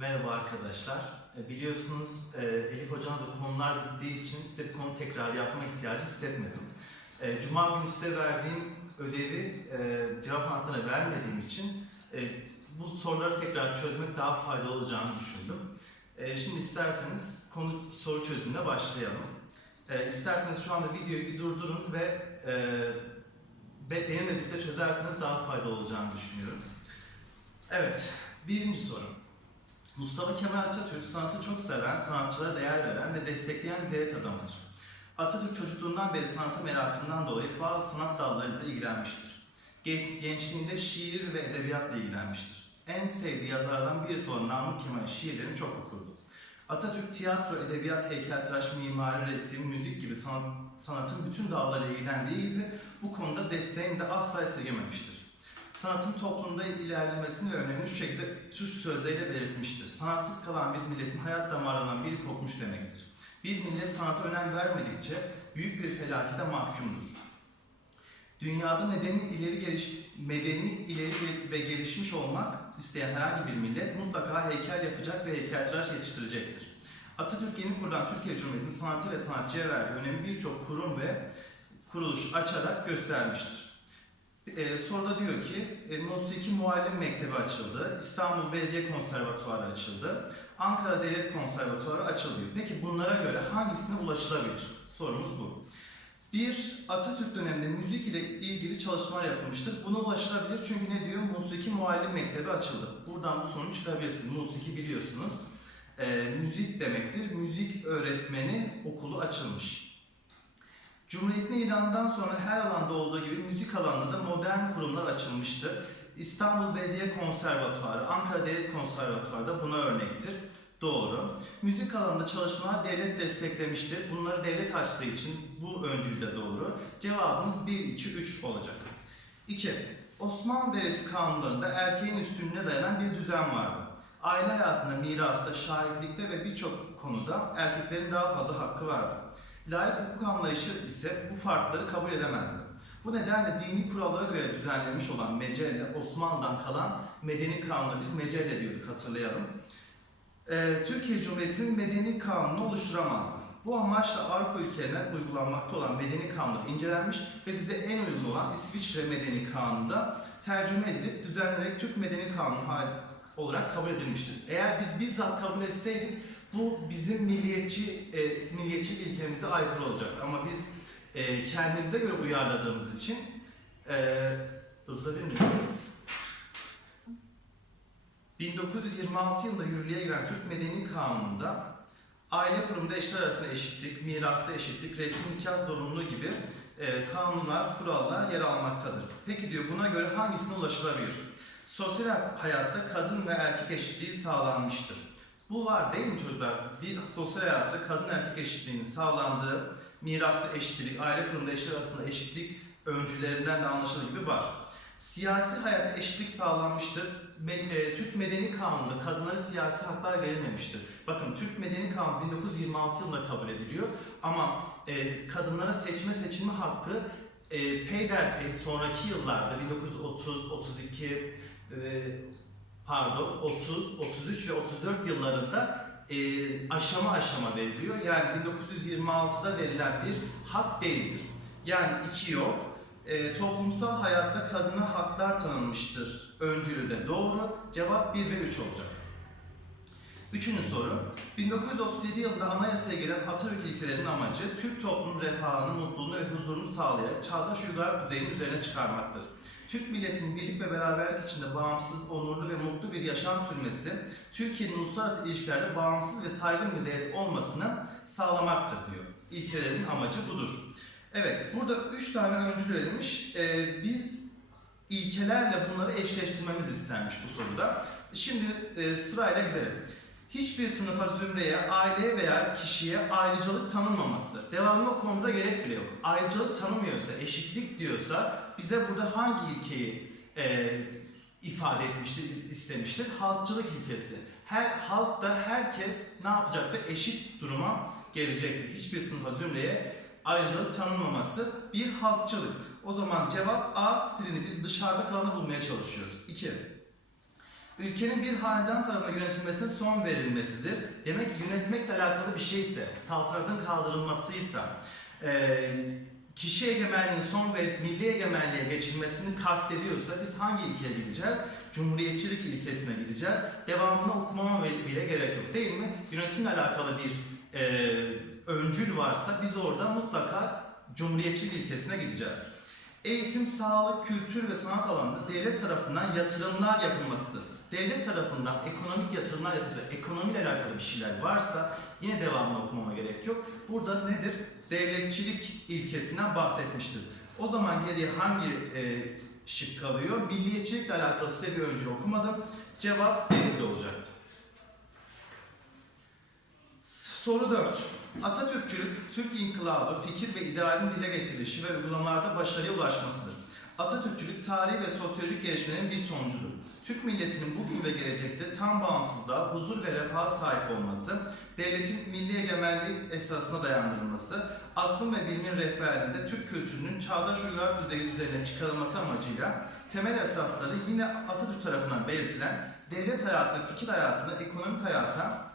Merhaba arkadaşlar. E, Biliyorsunuz e, Elif hocanızla konular bittiği için size bir konu tekrar yapma ihtiyacı hissetmedim. E, Cuma günü size verdiğim ödevi cevap anahtarına vermediğim için bu soruları tekrar çözmek daha faydalı olacağını düşündüm. Şimdi isterseniz konu soru çözümüne başlayalım. İsterseniz şu anda videoyu bir durdurun ve be- benimle birlikte çözerseniz daha faydalı olacağını düşünüyorum. Evet, birinci soru. Mustafa Kemal Atatürk sanatı çok seven, sanatçılara değer veren ve destekleyen bir devlet adamıdır. Atatürk çocukluğundan beri sanata merakından dolayı bazı sanat dallarıyla ilgilenmiştir. Gen- Gençliğinde şiir ve edebiyatla ilgilenmiştir. En sevdiği yazarlardan birisi olan Namık Kemal'in şiirlerini çok okurdu. Atatürk tiyatro, edebiyat, heykeltıraş, mimari, resim, müzik gibi sanat, sanatın bütün dallarıyla ilgilendiği gibi bu konuda desteğini de asla esirgememiştir. Sanatın toplumda ilerlemesini ve önemini şu şekilde şu sözleriyle belirtmiştir. Sanatsız kalan bir milletin hayat damarlarından biri kopmuş demektir. Bir millet sanata önem vermedikçe büyük bir felakete mahkumdur. Dünyada medeni ileri geliş, medeni ileri ve gelişmiş olmak isteyen herhangi bir millet mutlaka heykel yapacak ve heykeltıraş yetiştirecektir. Atatürk yeni kurulan Türkiye Cumhuriyeti'nin sanatı ve sanatçıya verdiği önemi birçok kurum ve kuruluş açarak göstermiştir. Ee, soruda diyor ki, e, Musiki Muallim Mektebi açıldı, İstanbul Belediye Konservatuarı açıldı, Ankara Devlet Konservatuarı açılıyor. Peki bunlara göre hangisine ulaşılabilir? Sorumuz bu. Bir, Atatürk döneminde müzik ile ilgili çalışmalar yapılmıştır. Buna ulaşılabilir çünkü ne diyor? Musiki Muallim Mektebi açıldı. Buradan bu sonuç çıkarabilirsiniz. Musiki biliyorsunuz. Ee, müzik demektir. Müzik öğretmeni okulu açılmış. Cumhuriyetin ilanından sonra her alanda olduğu gibi müzik alanında da modern kurumlar açılmıştır. İstanbul Belediye Konservatuarı, Ankara Devlet Konservatuarı da buna örnektir. Doğru. Müzik alanında çalışmalar devlet desteklemiştir. Bunları devlet açtığı için bu öncül de doğru. Cevabımız 1, 2, 3 olacak. 2. Osmanlı Devleti kanunlarında erkeğin üstünlüğüne dayanan bir düzen vardı. Aile hayatında, mirasta, şahitlikte ve birçok konuda erkeklerin daha fazla hakkı vardı. Layık hukuk anlayışı ise bu farkları kabul edemezdi. Bu nedenle dini kurallara göre düzenlenmiş olan mecelle, Osmanlı'dan kalan medeni kanunu biz mecelle diyorduk hatırlayalım. Ee, Türkiye Cumhuriyeti'nin medeni kanunu oluşturamazdı. Bu amaçla Avrupa ülkelerinden uygulanmakta olan medeni kanunlar incelenmiş ve bize en uygun olan İsviçre Medeni Kanunu'nda tercüme edilip düzenlenerek Türk Medeni Kanunu olarak kabul edilmiştir. Eğer biz bizzat kabul etseydik bu bizim milliyetçi e, milliyetçi ilkemize aykırı olacak. Ama biz e, kendimize göre uyarladığımız için e, durdurabilir miyiz? 1926 yılında yürürlüğe giren Türk Medeni Kanunu'nda aile kurumunda eşler arasında eşitlik, mirasta eşitlik, resmi nikah zorunluluğu gibi e, kanunlar, kurallar yer almaktadır. Peki diyor buna göre hangisine ulaşılabilir? Sosyal hayatta kadın ve erkek eşitliği sağlanmıştır. Bu var değil mi çocuklar? Bir sosyal hayatta kadın erkek eşitliğinin sağlandığı, mirasta eşitlik, aile kurumunda eşler arasında eşitlik öncülerinden de anlaşılır gibi var. Siyasi hayatta eşitlik sağlanmıştır. E, Türk Medeni Kanunu'nda kadınlara siyasi haklar verilmemiştir. Bakın Türk Medeni Kanunu 1926 yılında kabul ediliyor ama e, kadınlara seçme seçilme hakkı e, peyderpey sonraki yıllarda 1930, 32, e, pardon 30, 33 ve 34 yıllarında e, aşama aşama veriliyor. Yani 1926'da verilen bir hak değildir. Yani iki yok. E, toplumsal hayatta kadına haklar tanınmıştır. Öncülü de doğru. Cevap 1 ve 3 olacak. Üçüncü soru. 1937 yılında anayasaya giren Atatürk ilkelerinin amacı Türk toplumunun refahını, mutluluğunu ve huzurunu sağlayarak çağdaş uygar düzeyinin üzerine çıkarmaktır. Türk milletinin birlik ve beraberlik içinde bağımsız, onurlu ve mutlu bir yaşam sürmesi, Türkiye'nin uluslararası ilişkilerde bağımsız ve saygın bir devlet olmasını sağlamaktır diyor. İlkelerin amacı budur. Evet, burada üç tane öncül verilmiş. Ee, biz ilkelerle bunları eşleştirmemiz istenmiş bu soruda. Şimdi e, sırayla gidelim. Hiçbir sınıfa, zümreye, aileye veya kişiye ayrıcalık tanınmamasıdır. Devamlı okumamıza gerek bile yok. Ayrıcalık tanımıyorsa, eşitlik diyorsa bize burada hangi ilkeyi e, ifade etmiştir, is- istemiştir? Halkçılık ilkesi. Her halkta herkes ne yapacaktır? Eşit duruma gelecektir. Hiçbir sınıfa, zümreye ayrıcalık tanınmaması bir halkçılık. O zaman cevap A silinip biz dışarıda kalanı bulmaya çalışıyoruz. 2. ülkenin bir hanedan tarafından yönetilmesine son verilmesidir. Demek ki yönetmekle alakalı bir şeyse, saltanatın kaldırılmasıysa, e, kişi egemenliğinin son verip milli egemenliğe geçilmesini kastediyorsa biz hangi ilkeye gideceğiz? Cumhuriyetçilik ilkesine gideceğiz. Devamını okumama bile gerek yok değil mi? Yönetimle alakalı bir e, öncül varsa biz orada mutlaka Cumhuriyetçilik ilkesine gideceğiz. Eğitim, sağlık, kültür ve sanat alanında devlet tarafından yatırımlar yapılmasıdır. Devlet tarafından ekonomik yatırımlar yapılırsa, ekonomiyle alakalı bir şeyler varsa yine devamını okumama gerek yok. Burada nedir? Devletçilik ilkesinden bahsetmiştir. O zaman geriye hangi e, şık kalıyor? Milliyetçilikle alakalı size bir öncül okumadım. Cevap Denizli olacaktı. Soru 4. Atatürkçülük, Türk inkılabı, fikir ve idealin dile getirilişi ve uygulamalarda başarıya ulaşmasıdır. Atatürkçülük, tarihi ve sosyolojik gelişmelerin bir sonucudur. Türk milletinin bugün ve gelecekte tam bağımsızlığa, huzur ve refaha sahip olması, devletin milli egemenliği esasına dayandırılması, aklın ve bilimin rehberliğinde Türk kültürünün çağdaş uygar düzeyi üzerine çıkarılması amacıyla temel esasları yine Atatürk tarafından belirtilen devlet hayatına, fikir hayatına, ekonomik hayata,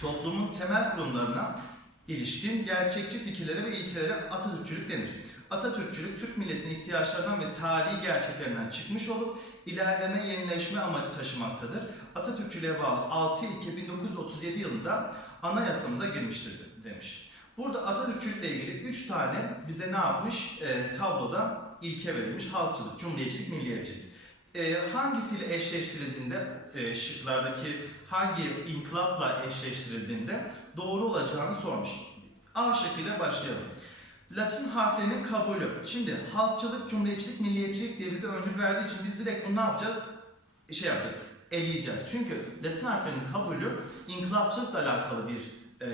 toplumun temel kurumlarına ilişkin gerçekçi fikirlere ve ilkelere Atatürkçülük denir. Atatürkçülük, Türk milletinin ihtiyaçlarından ve tarihi gerçeklerinden çıkmış olup ilerleme, yenileşme amacı taşımaktadır. Atatürkçülüğe bağlı 6 ilke 1937 yılında anayasamıza girmiştir demiş. Burada Atatürkçülükle ilgili 3 tane bize ne yapmış? E, tabloda ilke verilmiş. Halkçılık, cumhuriyetçilik, milliyetçilik. E, hangisiyle eşleştirildiğinde, e, şıklardaki hangi inkılapla eşleştirildiğinde doğru olacağını sormuş. A şıkkıyla başlayalım. Latin harflerinin kabulü. Şimdi halkçılık, cumhuriyetçilik, milliyetçilik diye bize öncül verdiği için biz direkt bunu ne yapacağız? Şey yapacağız, eleyeceğiz. Çünkü Latin harflerinin kabulü inkılapçılıkla alakalı bir e,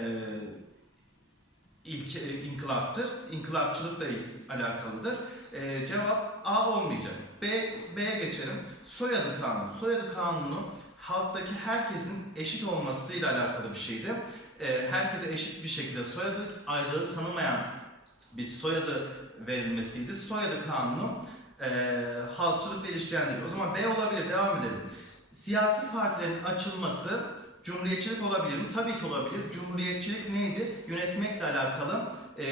ilke, e, inkılaptır. İnkılapçılıkla alakalıdır. E, cevap A olmayacak. B, B'ye geçelim. Soyadı kanunu. Soyadı kanunu halktaki herkesin eşit olmasıyla alakalı bir şeydi. E, herkese eşit bir şekilde soyadı ayrıcalık tanımayan bir soyadı verilmesiydi. Soyadı kanunu e, halkçılıkla ilişkilendiriyor. O zaman B olabilir. Devam edelim. Siyasi partilerin açılması Cumhuriyetçilik olabilir mi? Tabii ki olabilir. Cumhuriyetçilik neydi? Yönetmekle alakalı e,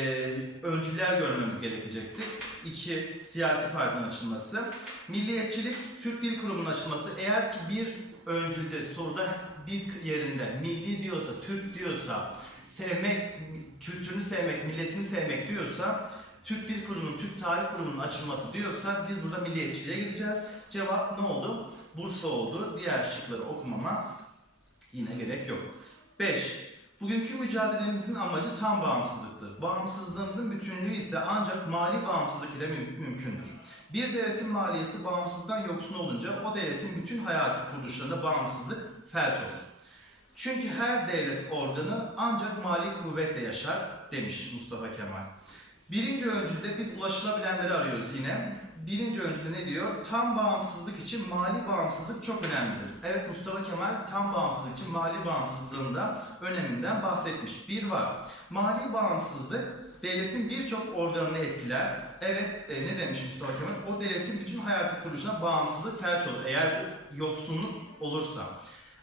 öncüler görmemiz gerekecekti. İki, siyasi partinin açılması. Milliyetçilik, Türk Dil Kurumu'nun açılması. Eğer ki bir öncülde, soruda bir yerinde milli diyorsa, Türk diyorsa, sevmek, kültürünü sevmek, milletini sevmek diyorsa, Türk Dil Kurumu'nun, Türk Tarih Kurumu'nun açılması diyorsa biz burada milliyetçiliğe gideceğiz. Cevap ne oldu? Bursa oldu. Diğer şıkları okumama yine gerek yok. 5. Bugünkü mücadelemizin amacı tam bağımsızlıktır. Bağımsızlığımızın bütünlüğü ise ancak mali bağımsızlık ile müm- mümkündür. Bir devletin maliyesi bağımsızlıktan yoksun olunca o devletin bütün hayati kuruluşlarında bağımsızlık felç olur. Çünkü her devlet organı ancak mali kuvvetle yaşar demiş Mustafa Kemal. Birinci öncülde biz ulaşılabilenleri arıyoruz yine. Birinci öncülde ne diyor? Tam bağımsızlık için mali bağımsızlık çok önemlidir. Evet Mustafa Kemal tam bağımsızlık için mali bağımsızlığında öneminden bahsetmiş. Bir var. Mali bağımsızlık devletin birçok organını etkiler. Evet e, ne demiş Mustafa Kemal? O devletin bütün hayatı kuruluşuna bağımsızlık felç olur. Eğer bu yoksunluk olursa.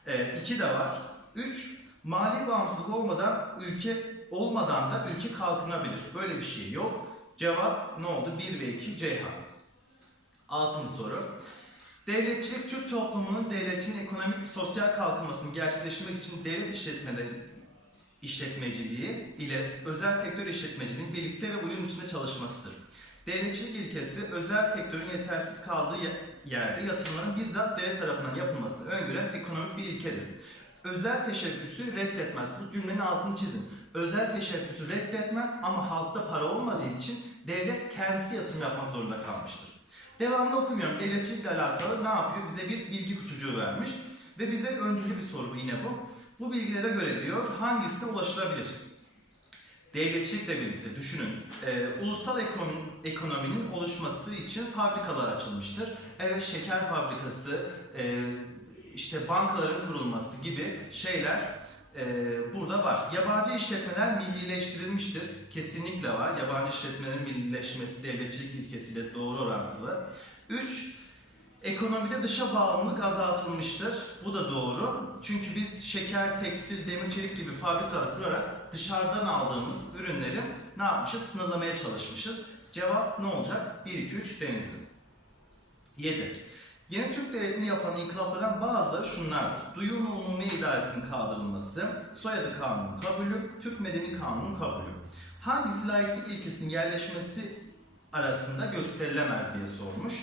E, iki de var. Üç, mali bağımsızlık olmadan ülke olmadan da ülke kalkınabilir. Böyle bir şey yok. Cevap ne oldu? 1 ve 2 Ceyhan. Altıncı soru. Devletçilik Türk toplumunun devletin ekonomik ve sosyal kalkınmasını gerçekleştirmek için devlet işletmeleri işletmeciliği ile özel sektör işletmeciliğinin birlikte ve uyum içinde çalışmasıdır. Devletçilik ilkesi özel sektörün yetersiz kaldığı ye- yerde yatırımların bizzat devlet tarafından yapılmasını öngören ekonomik bir ilkedir. Özel teşebbüsü reddetmez. Bu cümlenin altını çizin. Özel teşebbüsü reddetmez ama halkta para olmadığı için devlet kendisi yatırım yapmak zorunda kalmıştır. Devamını okumuyorum. Devletçilikle alakalı ne yapıyor? Bize bir bilgi kutucuğu vermiş. Ve bize öncülü bir soru yine bu. Bu bilgilere göre diyor hangisine ulaşılabilir? Devletçilikle birlikte düşünün. Ee, ulusal ekonomi, ekonominin oluşması için fabrikalar açılmıştır. Evet şeker fabrikası, e, işte bankaların kurulması gibi şeyler e, burada var. Yabancı işletmeler millileştirilmiştir. Kesinlikle var. Yabancı işletmelerin millileşmesi devletçilik ilkesiyle doğru orantılı. 3. Ekonomide dışa bağımlılık azaltılmıştır. Bu da doğru. Çünkü biz şeker, tekstil, demir, çelik gibi fabrikalar kurarak dışarıdan aldığımız ürünleri ne yapmışız? Sınırlamaya çalışmışız. Cevap ne olacak? 1, 2, 3 Denizli. 7. Yeni Türk Devleti'ni yapan inkılaplardan bazıları şunlardır. Duyum Umumi İdaresi'nin kaldırılması, soyadı kanunu kabulü, Türk Medeni Kanunu kabulü. Hangisi laiklik ilkesinin yerleşmesi arasında gösterilemez diye sormuş.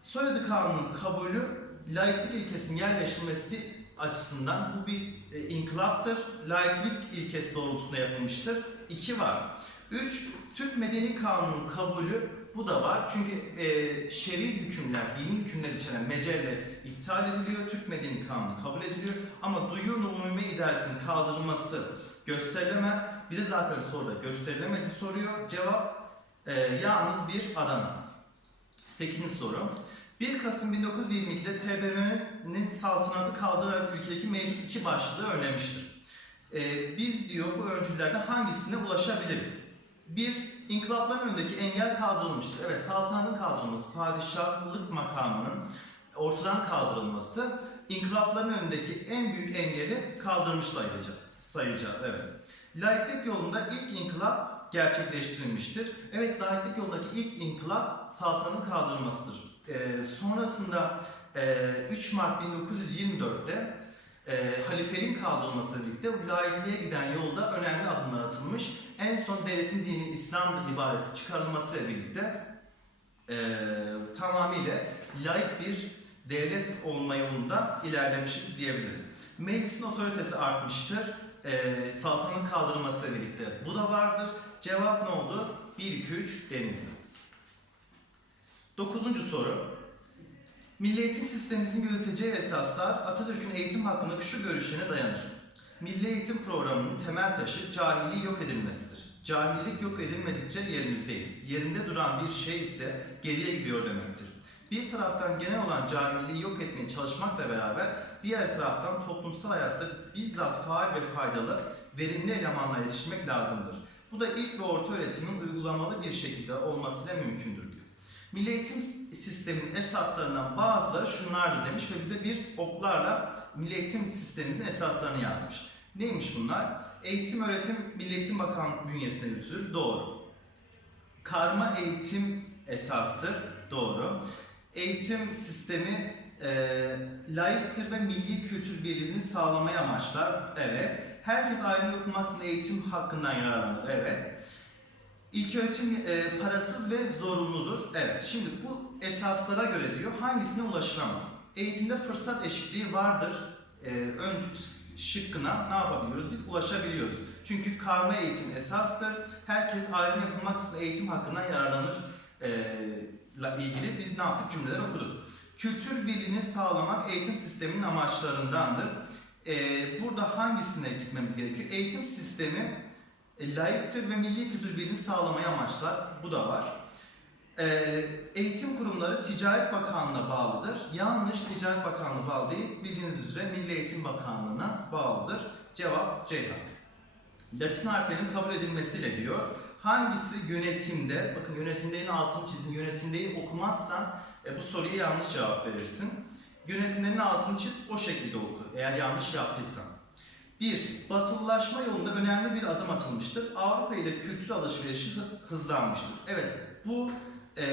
Soyadı kanunun kabulü laiklik ilkesinin yerleştirilmesi açısından bu bir e, inkılaptır. Laiklik ilkesi doğrultusunda yapılmıştır. 2 var. 3. Türk Medeni Kanunun kabulü bu da var. Çünkü e, şer'i hükümler, dini hükümler içeren mecelle iptal ediliyor. Türk Medeni Kanunu kabul ediliyor. Ama duyun umumi idaresinin kaldırılması gösterilemez. Bize zaten soruda gösterilemezi soruyor. Cevap e, yalnız bir Adana. 8. soru. 1 Kasım 1922'de TBMM'nin saltanatı kaldırarak ülkedeki mevcut iki başlığı önlemiştir. Ee, biz diyor bu öncüllerden hangisine ulaşabiliriz? Bir, inkılapların önündeki engel kaldırılmıştır. Evet, saltanatın kaldırılması, padişahlık makamının ortadan kaldırılması, inkılapların önündeki en büyük engeli kaldırmış sayacağız. sayacağız evet. Laiklik yolunda ilk inkılap gerçekleştirilmiştir. Evet, laiklik yolundaki ilk inkılap saltanatın kaldırılmasıdır. Ee, sonrasında e, 3 Mart 1924'te e, halifeliğin kaldırılmasıyla birlikte laikliğe giden yolda önemli adımlar atılmış. En son devletin dini İslam'dır ibaresi çıkarılmasıyla birlikte e, tamamıyla laik bir devlet olma yolunda ilerlemişiz diyebiliriz. Meclisin otoritesi artmıştır. E, saltanatın kaldırılmasıyla birlikte bu da vardır. Cevap ne oldu? 1, 2, 3 Denizli. Dokuzuncu soru. Milli eğitim sistemimizin gözeteceği esaslar Atatürk'ün eğitim hakkındaki şu görüşlerine dayanır. Milli eğitim programının temel taşı cahilliği yok edilmesidir. Cahillik yok edilmedikçe yerimizdeyiz. Yerinde duran bir şey ise geriye gidiyor demektir. Bir taraftan genel olan cahilliği yok etmeye çalışmakla beraber diğer taraftan toplumsal hayatta bizzat faal ve faydalı, verimli elemanla yetişmek lazımdır. Bu da ilk ve orta öğretimin uygulamalı bir şekilde olmasıyla mümkündür. Milli eğitim sisteminin esaslarından bazıları şunlardır demiş ve bize bir oklarla milli eğitim sistemimizin esaslarını yazmış. Neymiş bunlar? Eğitim öğretim Milli Eğitim Bakanlığı bünyesinde yürütülür. Doğru. Karma eğitim esastır. Doğru. Eğitim sistemi e, layıktır ve milli kültür birliğini sağlamayı amaçlar. Evet. Herkes ayrım yapılmaksızın eğitim hakkından yararlanır. Evet. İlk öğretim e, parasız ve zorunludur. Evet, şimdi bu esaslara göre diyor hangisine ulaşılamaz? Eğitimde fırsat eşitliği vardır. E, ön şıkkına ne yapabiliyoruz? Biz ulaşabiliyoruz. Çünkü karma eğitim esastır. Herkes ayrım yapılmaksızın eğitim hakkından yararlanır e, ile ilgili biz ne yaptık? Cümleler okuduk. Kültür birliğini sağlamak eğitim sisteminin amaçlarındandır. E, burada hangisine gitmemiz gerekiyor? Eğitim sistemi layıktır ve milli kültür birliğini sağlamayı amaçlar. Bu da var. Ee, eğitim kurumları Ticaret Bakanlığı'na bağlıdır. Yanlış Ticaret Bakanlığı bağlı değil. Bildiğiniz üzere Milli Eğitim Bakanlığı'na bağlıdır. Cevap Ceyhan. Latin harflerinin kabul edilmesiyle diyor. Hangisi yönetimde, bakın yönetimde yine altını çizin, yönetimdeyi okumazsan e, bu soruya yanlış cevap verirsin. Yönetimlerin altını çiz, o şekilde oku eğer yanlış yaptıysan. 1. Batılılaşma yolunda önemli bir adım atılmıştır. Avrupa ile kültür alışverişi hı- hızlanmıştır. Evet, bu e,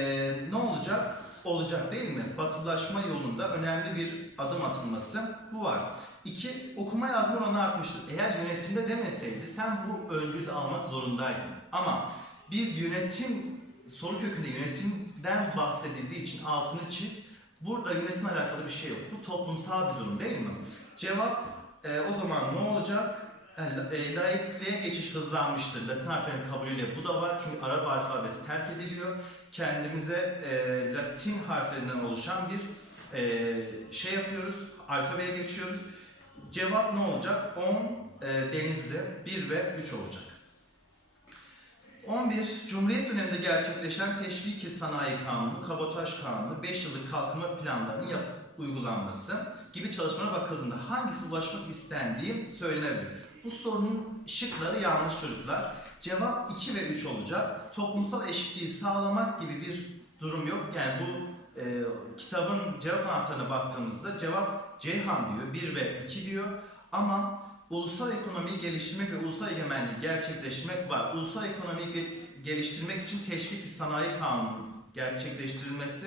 ne olacak? Olacak değil mi? Batılılaşma yolunda önemli bir adım atılması bu var. 2. Okuma yazma oranı artmıştır. Eğer yönetimde demeseydi sen bu öncülü almak zorundaydın. Ama biz yönetim, soru kökünde yönetimden bahsedildiği için altını çiz. Burada yönetimle alakalı bir şey yok. Bu toplumsal bir durum değil mi? Cevap e, o zaman ne olacak? Yani, e, laikliğe geçiş hızlanmıştır. Latin harflerinin kabulüyle bu da var. Çünkü Arap alfabesi terk ediliyor. Kendimize e, Latin harflerinden oluşan bir e, şey yapıyoruz. Alfabeye geçiyoruz. Cevap ne olacak? 10 e, Denizli 1 ve 3 olacak. 11. Cumhuriyet döneminde gerçekleşen Teşviki Sanayi Kanunu, Kabotaj Kanunu, 5 yıllık kalkınma planlarının yap- uygulanması gibi çalışmalara bakıldığında hangisine ulaşmak istendiği söylenebilir. Bu sorunun şıkları yanlış çocuklar. Cevap 2 ve 3 olacak. Toplumsal eşitliği sağlamak gibi bir durum yok. Yani bu e, kitabın cevap anahtarına baktığımızda cevap Ceyhan diyor, 1 ve 2 diyor. Ama ulusal ekonomiyi geliştirmek ve ulusal egemenliği gerçekleştirmek var. Ulusal ekonomiyi ge- geliştirmek için teşvik sanayi kanunu gerçekleştirilmesi,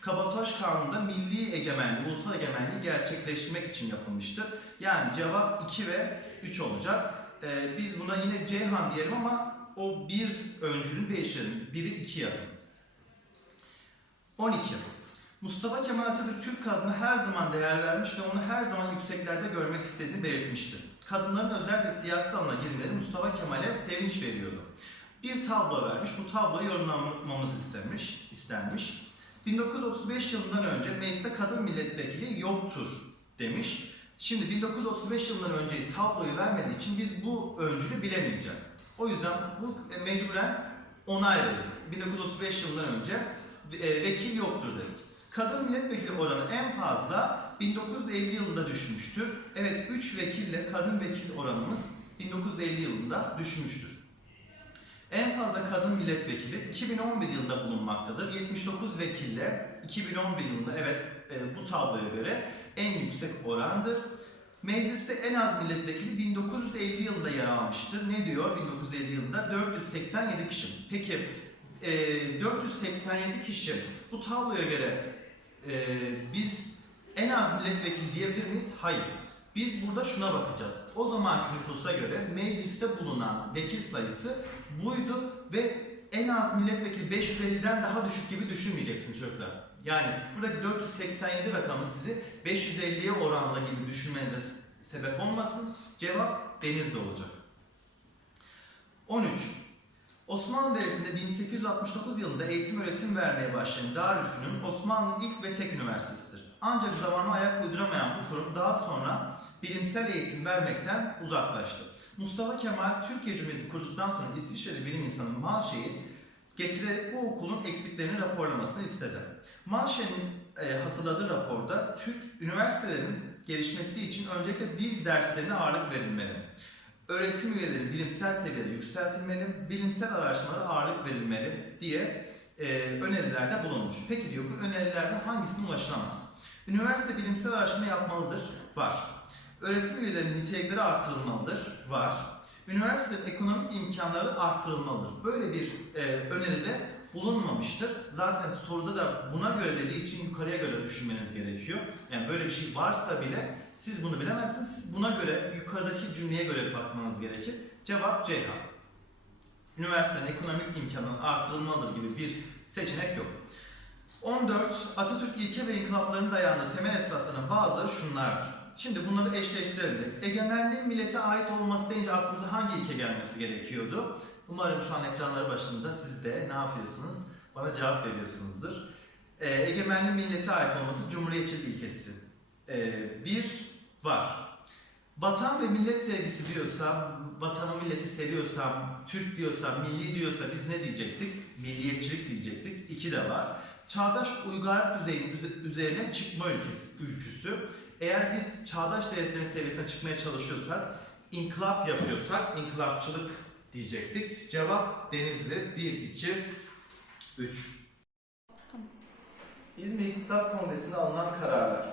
Kabataş Kanunu'nda milli egemenliği, ulusal egemenliği gerçekleştirmek için yapılmıştır. Yani cevap 2 ve 3 olacak. Ee, biz buna yine Ceyhan diyelim ama o bir öncülünü değiştirelim. Biri 2 yapın. 12. Mustafa Kemal Atatürk Türk kadına her zaman değer vermiş ve onu her zaman yükseklerde görmek istediğini belirtmiştir. Kadınların özellikle siyasi alana girmeleri Mustafa Kemal'e sevinç veriyordu. Bir tablo vermiş, bu tabloyu yorumlamamız istemiş, istenmiş. 1935 yılından önce mecliste kadın milletvekili yoktur demiş. Şimdi 1935 yılından önce tabloyu vermediği için biz bu öncülü bilemeyeceğiz. O yüzden bu e, mecburen onay veririz. 1935 yılından önce e, vekil yoktur dedik. Kadın milletvekili oranı en fazla 1950 yılında düşmüştür. Evet 3 vekille kadın vekil oranımız 1950 yılında düşmüştür. En fazla kadın milletvekili 2011 yılında bulunmaktadır. 79 vekille 2011 yılında evet e, bu tabloya göre en yüksek orandır. Mecliste en az milletvekili 1950 yılında yer almıştır. Ne diyor 1950 yılında? 487 kişi. Peki e, 487 kişi bu tabloya göre e, biz en az milletvekili diyebilir miyiz? Hayır. Biz burada şuna bakacağız. O zamanki nüfusa göre mecliste bulunan vekil sayısı buydu ve en az milletvekili 550'den daha düşük gibi düşünmeyeceksin çocuklar. Yani buradaki 487 rakamı sizi 550'ye oranla gibi düşünmenize sebep olmasın. Cevap denizde olacak. 13. Osmanlı Devleti'nde 1869 yılında eğitim öğretim vermeye başlayan Darülfünun Osmanlı'nın ilk ve tek üniversitesidir. Ancak zamanla ayak uyduramayan bu kurum daha sonra bilimsel eğitim vermekten uzaklaştı. Mustafa Kemal Türkiye Cumhuriyeti kurduktan sonra İsviçreli bilim insanı Malşe'yi getirerek bu okulun eksiklerini raporlamasını istedi. Malşe'nin e, hazırladığı raporda Türk üniversitelerinin gelişmesi için öncelikle dil derslerine ağırlık verilmeli. Öğretim üyeleri bilimsel seviyede yükseltilmeli, bilimsel araştırmalara ağırlık verilmeli diye e, önerilerde bulunmuş. Peki diyor bu önerilerden hangisine ulaşılamaz? Üniversite bilimsel araştırma yapmalıdır. Var. Öğretim üyelerinin nitelikleri artırılmalıdır. Var. Üniversitenin ekonomik imkanları arttırılmalıdır. Böyle bir e, öneride bulunmamıştır. Zaten soruda da buna göre dediği için yukarıya göre düşünmeniz gerekiyor. Yani böyle bir şey varsa bile siz bunu bilemezsiniz. Siz buna göre yukarıdaki cümleye göre bakmanız gerekir. Cevap Ceyhan. Üniversitenin ekonomik imkanının artırılmalıdır gibi bir seçenek yok. 14. Atatürk ilke ve inkılaplarının dayandığı temel esaslarının bazıları şunlardır. Şimdi bunları eşleştirelim. Egemenliğin millete ait olması deyince aklımıza hangi ilke gelmesi gerekiyordu? Umarım şu an ekranları başında siz de ne yapıyorsunuz? Bana cevap veriyorsunuzdur. Ee, egemenliğin millete ait olması cumhuriyetçilik ilkesi. Ee, bir var. Vatan ve millet sevgisi diyorsam, vatanı milleti seviyorsam, Türk diyorsam, milli diyorsa biz ne diyecektik? Milliyetçilik diyecektik. İki de var. Çağdaş uygarlık düzeyinin üze- üzerine çıkma ülkesi, ülküsü. Eğer biz çağdaş devletlerin seviyesine çıkmaya çalışıyorsak, inkılap yapıyorsak, inkılapçılık diyecektik. Cevap Denizli 1, 2, 3. İzmir İktisat Kongresi'nde alınan kararlar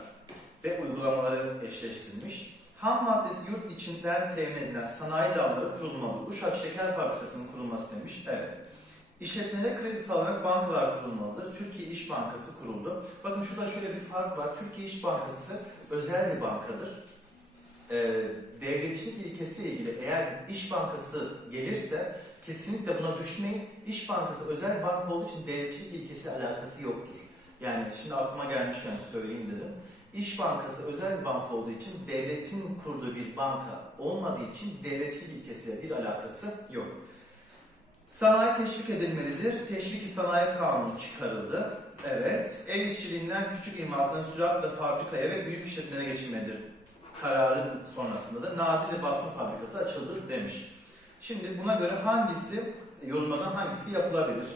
ve uygulamaları eşleştirilmiş. Ham maddesi yurt içinden temin edilen sanayi dalları kurulmalı. Uşak Şeker Fabrikası'nın kurulması demiş. Evet. İşletmelere kredi sağlayarak bankalar kurulmalıdır. Türkiye İş Bankası kuruldu. Bakın şurada şöyle bir fark var. Türkiye İş Bankası özel bir bankadır. Ee, devletçilik ilkesiyle ilgili eğer İş Bankası gelirse kesinlikle buna düşmeyin. İş Bankası özel banka olduğu için devletçilik ilkesi alakası yoktur. Yani şimdi aklıma gelmişken söyleyeyim dedim. İş Bankası özel bir banka olduğu için devletin kurduğu bir banka olmadığı için devletçilik ilkesiyle bir alakası yok. Sanayi teşvik edilmelidir. Teşviki sanayi kanunu çıkarıldı. Evet. El işçiliğinden küçük imalattan süratle fabrikaya ve büyük işletmelere geçilmelidir. Kararı sonrasında da Nazilli Basma Fabrikası açıldı demiş. Şimdi buna göre hangisi, yorumlanan hangisi yapılabilir?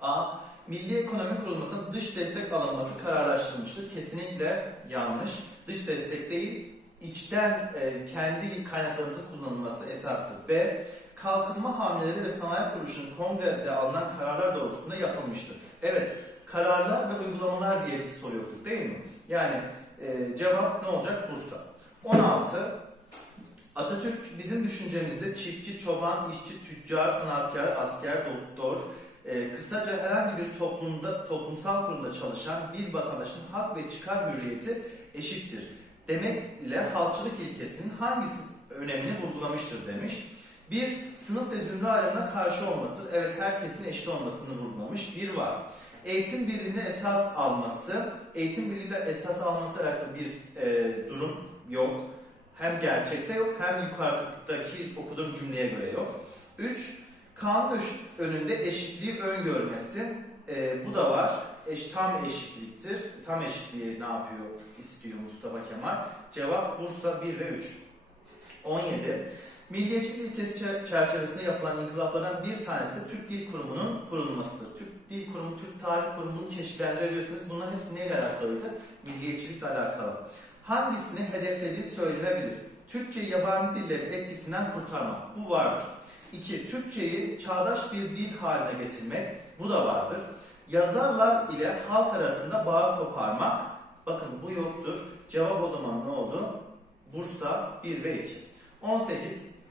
A. Milli ekonomi kurulmasının dış destek alınması kararlaştırılmıştır. Kesinlikle yanlış. Dış destek değil, içten e, kendi kaynaklarımızın kullanılması esastır. B. Kalkınma hamleleri ve sanayi kuruluşunun kongrede alınan kararlar doğrultusunda yapılmıştır. Evet, kararlar ve uygulamalar diye biz soruyorduk değil mi? Yani e, cevap ne olacak? Bursa. 16. Atatürk bizim düşüncemizde çiftçi, çoban, işçi, tüccar, sanatkar, asker, doktor, e, kısaca herhangi bir toplumda, toplumsal kurumda çalışan bir vatandaşın hak ve çıkar hürriyeti eşittir. Demekle halkçılık ilkesinin hangisi önemini vurgulamıştır demiş. Bir, sınıf ve zümre ayrımına karşı olması, evet herkesin eşit olmasını vurgulamış. Bir var. Eğitim birliğine esas alması, eğitim birliğiyle esas alması alakalı bir e, durum yok. Hem gerçekte yok hem yukarıdaki okuduğum cümleye göre yok. 3. Kanun önünde eşitliği öngörmesi. E, bu da var. Eş, tam eşitliktir. Tam eşitliği ne yapıyor, istiyor Mustafa Kemal? Cevap Bursa 1 ve 3. 17. Milliyetçilik ilkesi çer- çerçevesinde yapılan inkılaplardan bir tanesi Türk Dil Kurumu'nun kurulmasıdır. Türk Dil Kurumu, Türk Tarih Kurumu'nu çeşitlendirebilirsiniz. Bunların hepsi neyle alakalıydı? Milliyetçilikle alakalı. Hangisini hedeflediği söylenebilir? Türkçeyi yabancı dillerin etkisinden kurtarmak. Bu vardır. 2. Türkçeyi çağdaş bir dil haline getirmek. Bu da vardır. Yazarlar ile halk arasında bağ koparmak. Bakın bu yoktur. Cevap o zaman ne oldu? Bursa 1 ve 2. 18.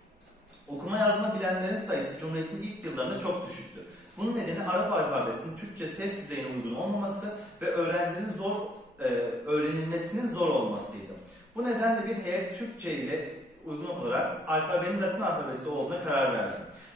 Okuma yazma bilenlerin sayısı Cumhuriyet'in ilk yıllarında çok düşüktü. Bunun nedeni Arap alfabesinin Türkçe ses düzeyine uygun olmaması ve öğrencinin zor e, öğrenilmesinin zor olmasıydı. Bu nedenle bir heyet Türkçe ile uygun olarak alfabenin Latin alfabesi olduğuna karar verdi.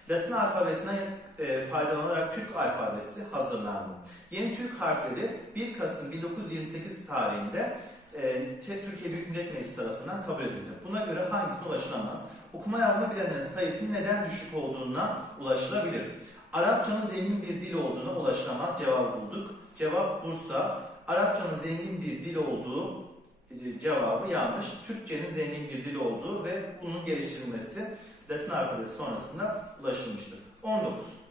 Latin alfabesinden e, faydalanarak Türk alfabesi hazırlandı. Yeni Türk harfleri 1 Kasım 1928 tarihinde e, Türkiye Büyük Millet Meclisi tarafından kabul edildi. Buna göre hangisine ulaşılamaz? Okuma yazma bilenlerin sayısının neden düşük olduğuna ulaşılabilir. Arapçanın zengin bir dil olduğuna ulaşılamaz cevabı bulduk. Cevap Bursa. Arapçanın zengin bir dil olduğu e, cevabı yanlış. Türkçenin zengin bir dil olduğu ve bunun geliştirilmesi Latin alfabesi sonrasında ulaşılmıştır. 19.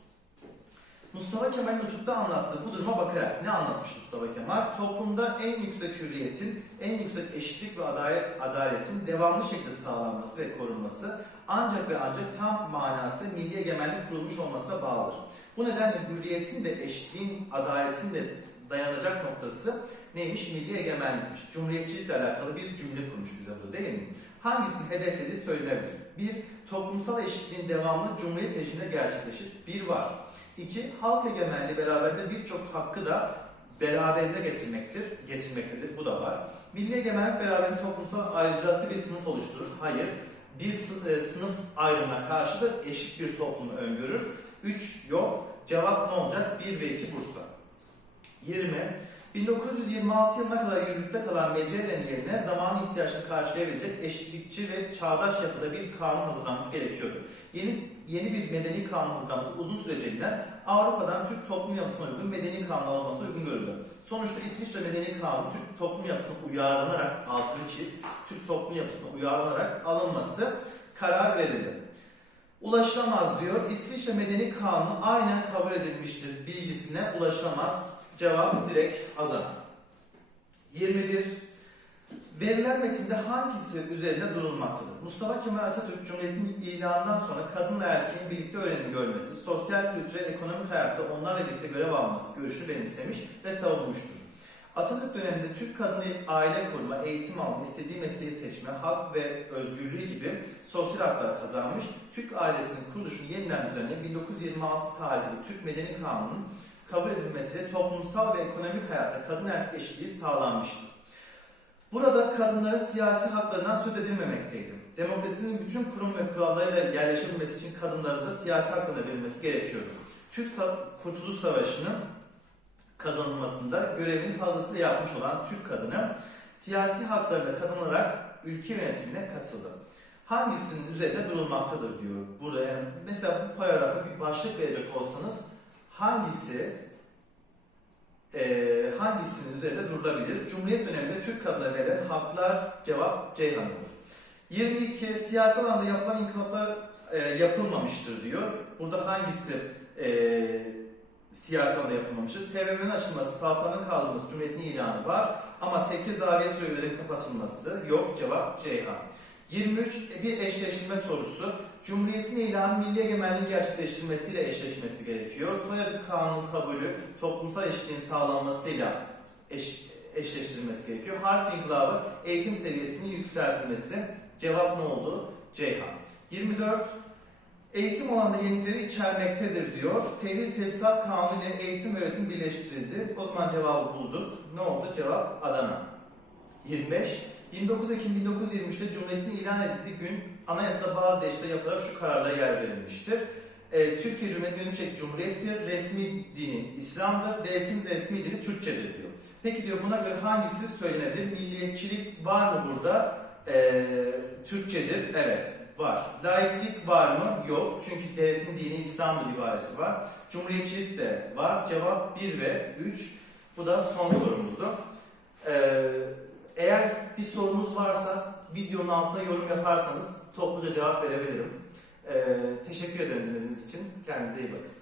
Mustafa Kemal'in nutukta anlattığı bu duruma bakarak ne anlatmış Mustafa Kemal? Toplumda en yüksek hürriyetin, en yüksek eşitlik ve adalet, adaletin devamlı şekilde sağlanması ve korunması ancak ve ancak tam manası milli egemenlik kurulmuş olmasına bağlıdır. Bu nedenle hürriyetin de eşitliğin, adaletin de dayanacak noktası neymiş? Milli egemenlikmiş. Cumhuriyetçilikle alakalı bir cümle kurmuş bize bu değil mi? Hangisini hedeflediği söylenebilir. Bir, toplumsal eşitliğin devamlı cumhuriyet rejiminde gerçekleşir. Bir var. İki, halk egemenliği beraberinde birçok hakkı da beraberinde getirmektir, getirmektedir. Bu da var. Milli egemenlik beraberinde toplumsal ayrıcalıklı bir sınıf oluşturur. Hayır. Bir e, sınıf ayrımına karşı da eşit bir toplumu öngörür. Üç, yok. Cevap ne olacak? Bir ve iki Bursa. 20. 1926 yılına kadar yürürlükte kalan Meceli'nin yerine zaman ihtiyaçlarını karşılayabilecek eşitlikçi ve çağdaş yapıda bir kanun hazırlanması gerekiyordu. Yeni, yeni bir medeni kanun hazırlanması uzun süreceğinden Avrupa'dan Türk toplum yapısına uygun medeni kanun alınması uygun görüldü. Sonuçta İsviçre Medeni Kanunu Türk toplum yapısına uyarlanarak, altını çiz, Türk toplum yapısına uyarlanarak alınması karar verildi. Ulaşılamaz diyor. İsviçre Medeni Kanunu aynen kabul edilmiştir bilgisine ulaşılamaz. Cevap direkt Adana. 21. Verilen metinde hangisi üzerinde durulmaktadır? Mustafa Kemal Atatürk Cumhuriyeti'nin ilanından sonra kadın ve erkeğin birlikte öğrenim görmesi, sosyal, kültürel, ekonomik hayatta onlarla birlikte görev alması görüşü benimsemiş ve savunmuştur. Atatürk döneminde Türk kadını aile kurma, eğitim alma, istediği mesleği seçme, hak ve özgürlüğü gibi sosyal haklar kazanmış. Türk ailesinin kuruluşunu yeniden düzenleyen 1926 tarihli Türk Medeni Kanunu'nun kabul edilmesiyle toplumsal ve ekonomik hayatta kadın erkek eşitliği sağlanmıştır. Burada kadınların siyasi haklarından söz edilmemekteydi. Demokrasinin bütün kurum ve kurallarıyla yerleştirilmesi için kadınlara da siyasi haklarına verilmesi gerekiyordu. Türk Kurtuluş Savaşı'nın kazanılmasında görevini fazlasıyla yapmış olan Türk kadını siyasi haklarını kazanarak ülke yönetimine katıldı. Hangisinin üzerinde durulmaktadır diyor. Burada mesela bu paragrafa bir başlık verecek olsanız hangisi eee, hangisinin üzerinde durulabilir? Cumhuriyet döneminde Türk kadına verilen haklar cevap Ceyhan olur. 22. Siyasi alanda yapılan inkılaplar eee, yapılmamıştır diyor. Burada hangisi eee siyasi alanda yapılmamıştır? TBMM'nin açılması, saltanatın kaldırılması, Cumhuriyet'in ilanı var. Ama tekke zaviyet revülerin kapatılması yok. Cevap Ceyhan. 23 bir eşleştirme sorusu. Cumhuriyetin ilanı milli egemenliği gerçekleştirmesiyle eşleşmesi gerekiyor. Soyadı kanun kabulü toplumsal eşitliğin sağlanmasıyla eş, eşleştirilmesi gerekiyor. Harf inkılabı eğitim seviyesinin yükseltilmesi. Cevap ne oldu? Ceyhan. 24 Eğitim alanda yenilikleri içermektedir diyor. Tehlil Tesisat Kanunu ile eğitim öğretim birleştirildi. O zaman cevabı bulduk. Ne oldu? Cevap Adana. 25. 29 Ekim 1923'te Cumhuriyet'in ilan edildiği gün anayasada bazı değişiklikler yapılarak şu kararla yer verilmiştir. Ee, Türkiye Cumhuriyeti yönümsek cumhuriyettir, resmi dini İslam'dır, devletin resmi dili Türkçedir diyor. Peki diyor buna göre hangisi söylenebilir? Milliyetçilik var mı burada? Ee, Türkçedir, evet var. Laiklik var mı? Yok. Çünkü devletin dini İslam'dır ibaresi var. Cumhuriyetçilik de var. Cevap 1 ve 3. Bu da son sorumuzdu. Ee, eğer bir sorunuz varsa videonun altına yorum yaparsanız topluca cevap verebilirim. Ee, teşekkür ederim dinlediğiniz için. Kendinize iyi bakın.